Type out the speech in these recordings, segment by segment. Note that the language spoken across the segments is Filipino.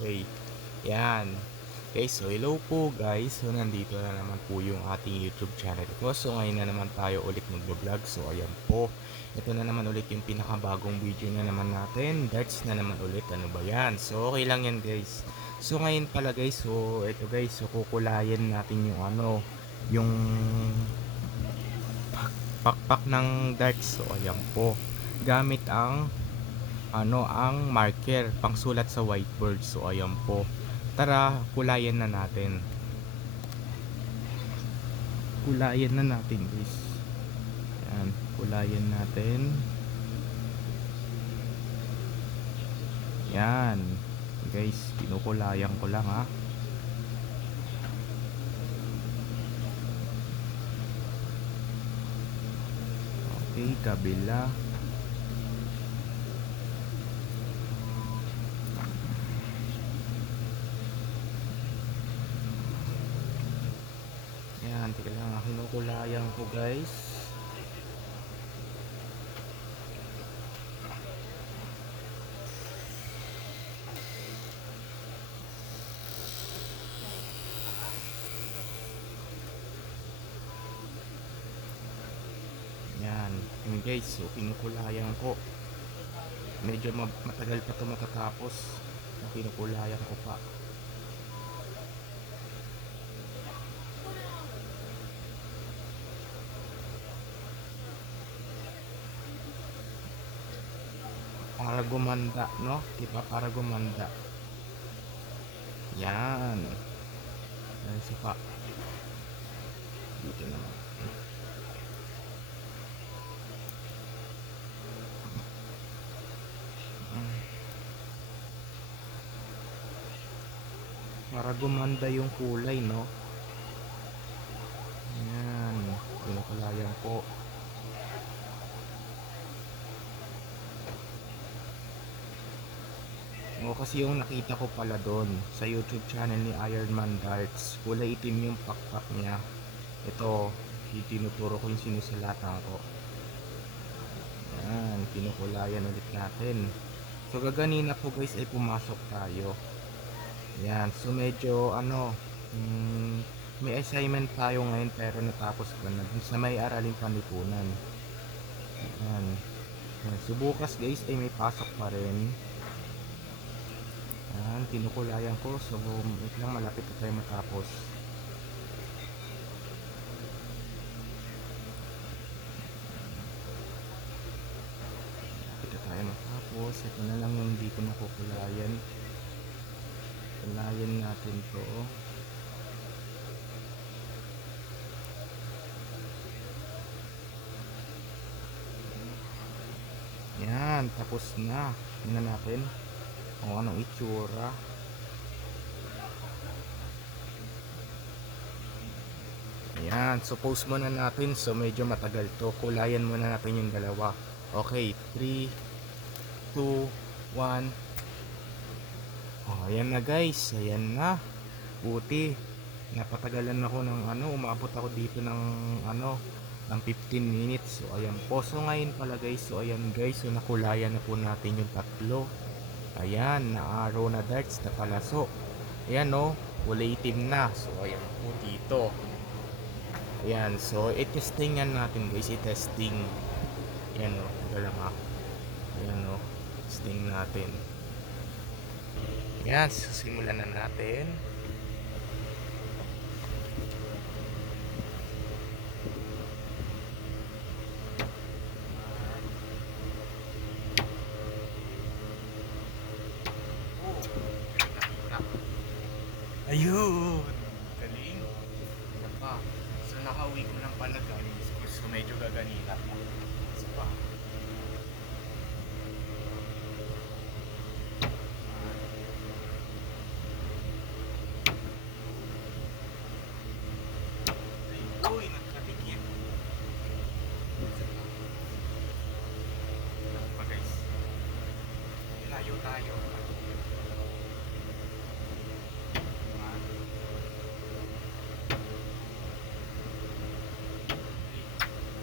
Okay. Yan. Okay, so hello po guys. So nandito na naman po yung ating YouTube channel ko. So ngayon na naman tayo ulit mag-vlog. So ayan po. Ito na naman ulit yung pinakabagong video na naman natin. Darts na naman ulit. Ano ba yan? So okay lang yan guys. So ngayon pala guys. So ito guys. So kukulayan natin yung ano. Yung pak- pakpak ng darts. So ayan po. Gamit ang ano ang marker pangsulat sa whiteboard. So ayan po. Tara, kulayan na natin. Kulayan na natin, guys. Yan, kulayan natin. Yan. Guys, kinukulayan ko lang ha. Okay, kabila. Yan, tika lang, ah, kinukulayan ko guys. Yan, yun guys, so kinukulayan ko. Medyo ma- matagal pa to matatapos. Kinukulayan ko pa. Para gumanda, no? Di? Para gumanda. Yan. Yan si pa. Dito naman. Para gumanda yung kulay, no? Yan. Pinakalayan ko. O kasi yung nakita ko pala doon sa YouTube channel ni Ironman Darts, kulay itim yung pakpak niya. Ito, tinuturo ko yung sinusulatan ko. Yan, pinukulayan ulit natin. So gaganina po guys ay pumasok tayo. Yan, so medyo ano, mm, may assignment tayo ngayon pero natapos ko na dun sa may araling panlipunan. Yan. Yan. So bukas guys ay may pasok pa rin. Yan, pinukulayan ko. So, wait lang, malapit na tayo matapos. Malapit na tayo matapos. Ito na lang yung hindi ko nakukulayan. Kulayan natin to. Yan, tapos na. Tingnan natin kung anong itsura. Ayan, so post muna natin. So medyo matagal to. Kulayan muna natin yung dalawa. Okay, 3, 2, 1. Oh, ayan na guys. Ayan na. Buti. Napatagalan ako ng ano. Umabot ako dito ng ano ng 15 minutes. So ayan po. So ngayon pala guys. So ayan guys. So nakulayan na po natin yung tatlo. Ayan, na araw na darts na palaso. Ayan no, kulay na. So ayan po dito. Ayan, so i-testingan natin guys, i-testing. Ayan no, lang ha. Ayan no, testing natin. Ayan, so simulan na natin. Ayun! Galing. Isa pa. So nakauwi ko ng pala galing school. So medyo gaganila pa. Isa pa. Ay, Uy, nagkatikip. Isa pa. Ano pa guys? Layo tayo.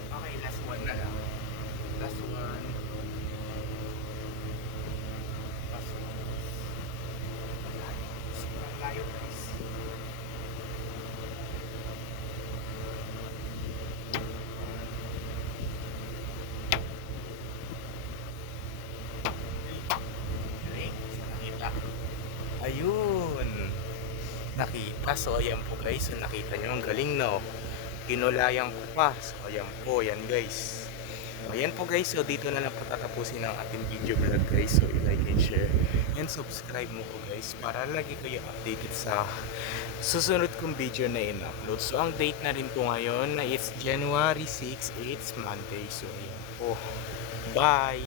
Okay, last one nakita. So, ayan po guys. Nakita nyo. Ang galing no. Kinulayan ko pa. So, ayan po. Ayan guys. Ayan po guys. So, dito na lang po tatapusin ang ating video vlog guys. So, i-like and share. And subscribe mo po guys. Para lagi kayo updated sa susunod kong video na in-upload. So, ang date na rin po ngayon na it's January 6. It's Monday. So, ayan po. Bye!